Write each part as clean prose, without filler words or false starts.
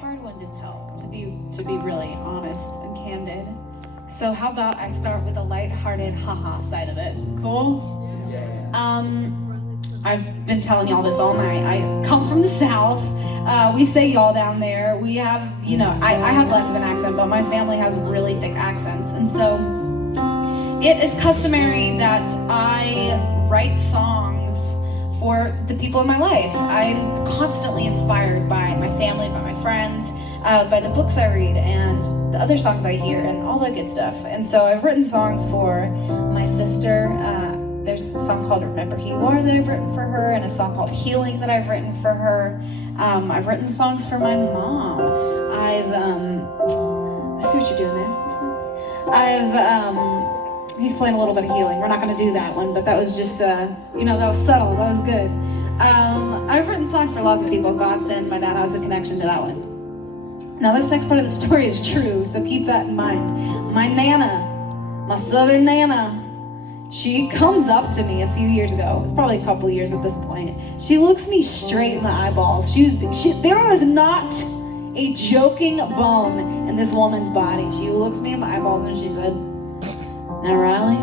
hard one to tell, to be really honest and candid. So how about I start with a lighthearted haha side of it? Cool? I've been telling y'all this all night. I come from the South. We say y'all down there. We have, I have less of an accent, but my family has really thick accents. And so it is customary that I write songs for the people in my life. I'm constantly inspired by my family, by my friends, by the books I read, and the other songs I hear, and all that good stuff. And so I've written songs for my sister. There's a song called Remember Who You Are that I've written for her, and a song called Healing that I've written for her. I've written songs for my mom. I see what you're doing there. He's playing a little bit of Healing. We're not going to do that one, but that was just, that was subtle. That was good. I've written songs for lots of people. Godson, my dad has a connection to that one. Now, this next part of the story is true, so keep that in mind. My Nana, my southern Nana, she comes up to me a few years ago. It's probably a couple years at this point. She looks me straight in the eyeballs. There was not a joking bone in this woman's body. She looks me in the eyeballs and she said, "Now, Riley,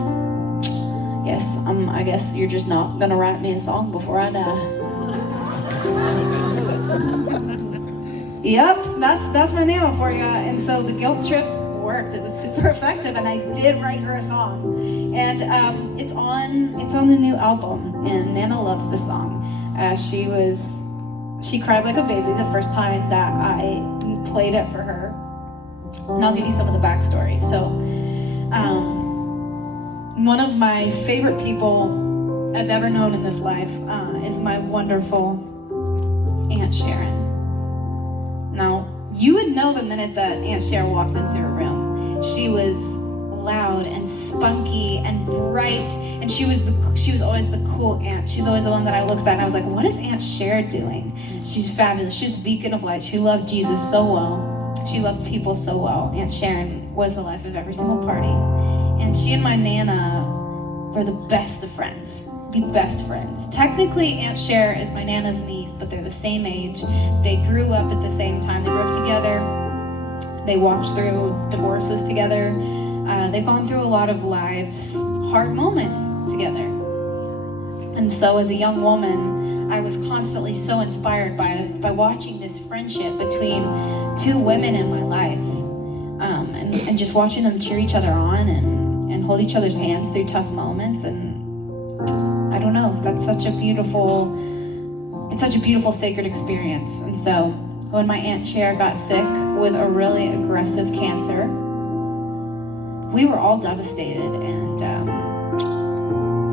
I guess you're just not gonna write me a song before I die." Yep, that's my Nana for you. And so the guilt trip worked. It was super effective, and I did write her a song, and it's on the new album. And Nana loves this song. She cried like a baby the first time that I played it for her, and I'll give you some of the backstory. So, one of my favorite people I've ever known in this life is my wonderful Aunt Sharon. Now, you would know the minute that Aunt Sharon walked into her room. She was loud and spunky and bright, and she was always the cool aunt. She's always the one that I looked at and I was like, what is Aunt Sharon doing? She's fabulous. She's a beacon of light. She loved Jesus so well. She loved people so well. Aunt Sharon was the life of every single party. And she and my Nana were the best of friends. The best friends. Technically, Aunt Sharon is my Nana's niece, but they're the same age. They grew up at the same time. They grew up together. They walked through divorces together. They've gone through a lot of life's hard moments together. And so as a young woman, I was constantly so inspired by watching this friendship between two women in my life. And just watching them cheer each other on and hold each other's hands through tough moments. And I don't know, it's such a beautiful sacred experience. And so when my Aunt Cher got sick with a really aggressive cancer, we were all devastated, and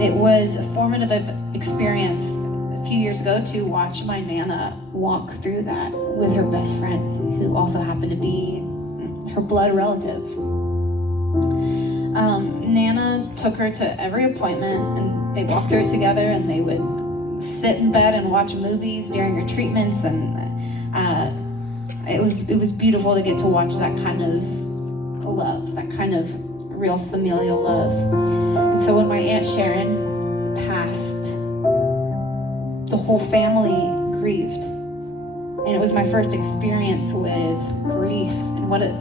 it was a formative experience a few years ago to watch my Nana walk through that with her best friend, who also happened to be her blood relative. Nana took her to every appointment, and they walked through it together, and they would sit in bed and watch movies during her treatments, and it was beautiful to get to watch that kind of love, that kind of real familial love. And so when my Aunt Sharon passed, the whole family grieved, and it was my first experience with grief and what it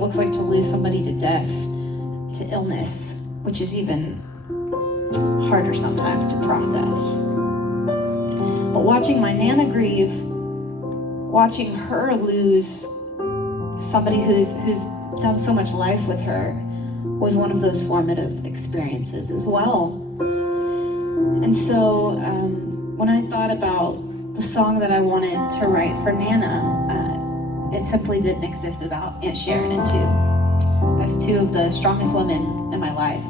looks like to lose somebody to death, to illness, which is even harder sometimes to process. But watching my Nana grieve, watching her lose somebody who's done so much life with her, was one of those formative experiences as well. And so when I thought about the song that I wanted to write for Nana, it simply didn't exist without Aunt Sharon as two of the strongest women in my life.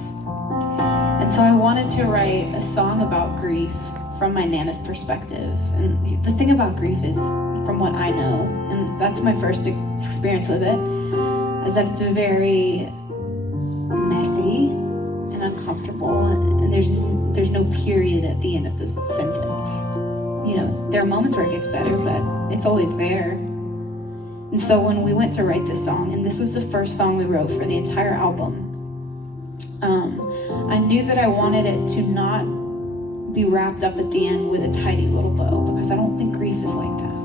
And so I wanted to write a song about grief from my Nana's perspective. And the thing about grief is, from what I know, and that's my first experience with it, is that it's very messy and uncomfortable, and there's no period at the end of this sentence. There are moments where it gets better, but it's always there. And so when we went to write this song, and this was the first song we wrote for the entire album, I knew that I wanted it to not be wrapped up at the end with a tidy little bow, because I don't think grief is like that.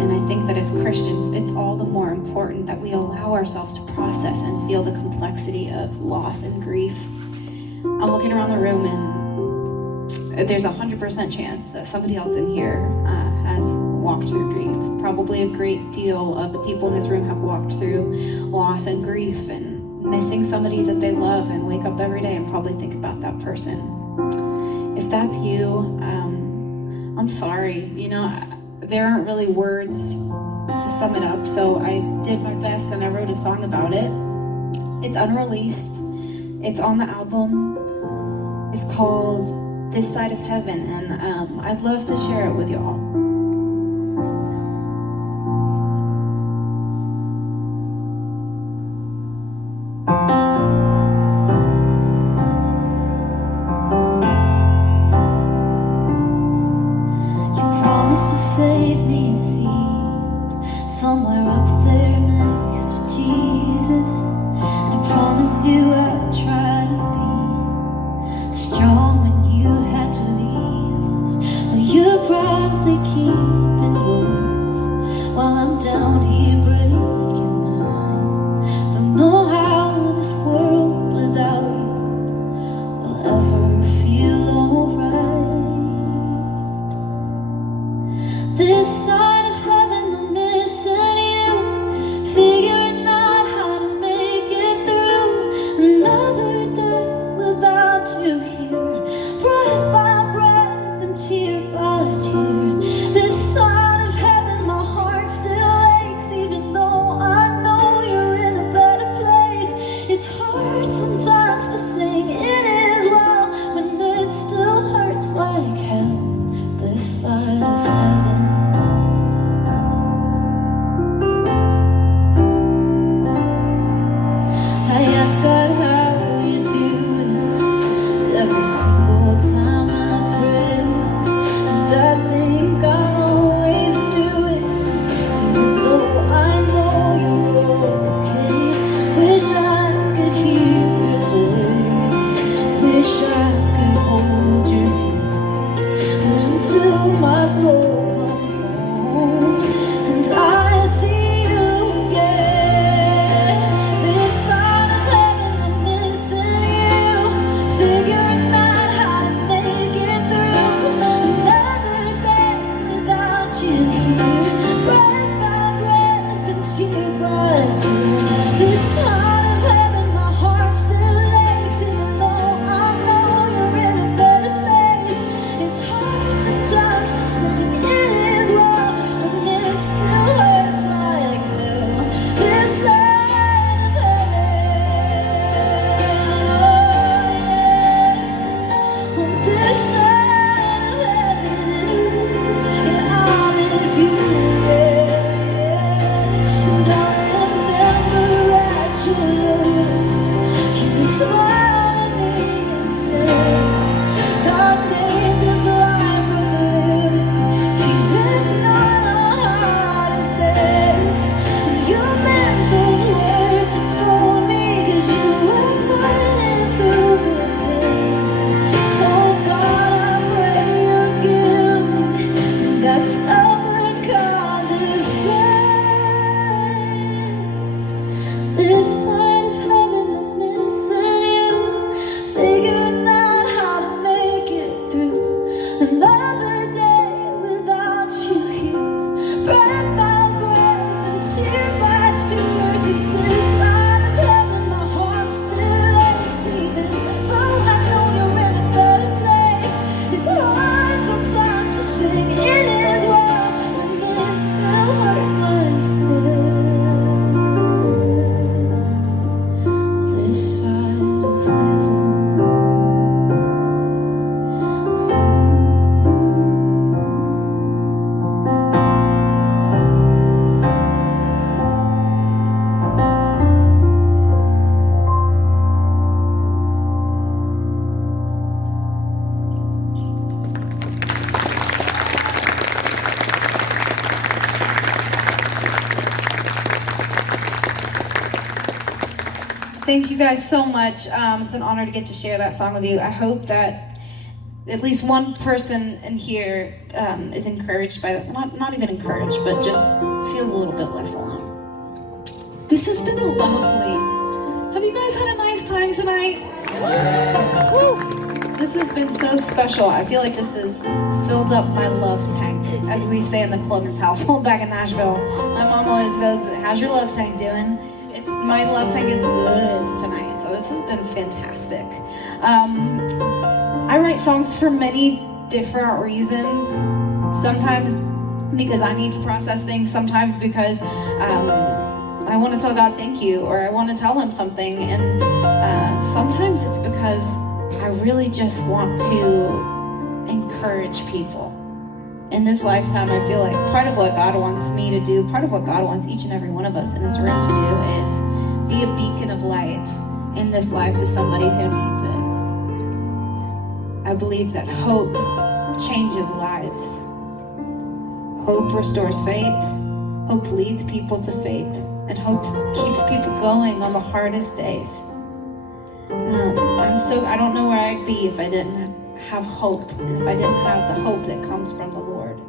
And I think that as Christians, it's all the more important that we allow ourselves to process and feel the complexity of loss and grief. I'm looking around the room, and there's 100% chance that somebody else in here has walked through grief. Probably a great deal of the people in this room have walked through loss and grief and missing somebody that they love, and wake up every day and probably think about that person. If that's you, I'm sorry. There aren't really words to sum it up, so I did my best and I wrote a song about it. It's unreleased. It's on the album. It's called This Side of Heaven, and I'd love to share it with y'all. To save me a seat somewhere up there next to Jesus, and I promised you I'd try to be strong when you had to leave us, but you're probably keeping yours while I'm down here breaking mine. Don't know how this world without you will ever feel alright. This side of heaven, I'm missing you, figuring out how to make it through another day without you here, breath by breath and tear by tear. This side of heaven, my heart still aches, even though I know you're in a better place. It's hard sometimes to sing it as well when it still hurts like hell. This side of heaven. God, how you do it every single time I pray, and I think I always do it, even though I know you're okay. Wish I could hear your voice, wish I could hold your hand, but until my soul comes home and I see you again. This figuring out how to make it through another day without you here, breath by breath and tear by tear. This side of heaven, my heart still aches, even though I know you're in a better place. It's hard sometimes to sing it as well when it still hurts like hell. This side of heaven, this side of heaven, and I miss you, and I remember at your lowest, you would smile at me and say, God made this life worth living, even on our hardest days. And you meant those words you told me, 'cause you were fighting through the pain. Oh God, I pray you give me that stubborn kind of faith. This side of heaven, I'm missing you, figuring out how to make it through another day without you here, breath by breath and tear by tear. 'Cause this side of heaven, my heart still aches, even though I know you're in a better place. It's hard sometimes to sing it as well when it still hurts like hell. This side of heaven. Thank you guys so much. It's an honor to get to share that song with you. I hope that at least one person in here is encouraged by this. Not even encouraged, but just feels a little bit less alone. This has been lovely. Have you guys had a nice time tonight? Woo. This has been so special. I feel like this has filled up my love tank, as we say in the Clemmons household back in Nashville. My mom always goes, "How's your love tank doing?" My love tank is good tonight, so this has been fantastic. I write songs for many different reasons. Sometimes because I need to process things, sometimes because I want to tell God thank you, or I want to tell him something, and sometimes it's because I really just want to encourage people. In this lifetime, I feel like part of what God wants me to do, part of what God wants each and every one of us in this room to do is be a beacon of light in this life to somebody who needs it. I believe that hope changes lives. Hope restores faith. Hope leads people to faith. And hope keeps people going on the hardest days. I don't know where I'd be if I didn't have hope, and if I didn't have the hope that comes from the Lord.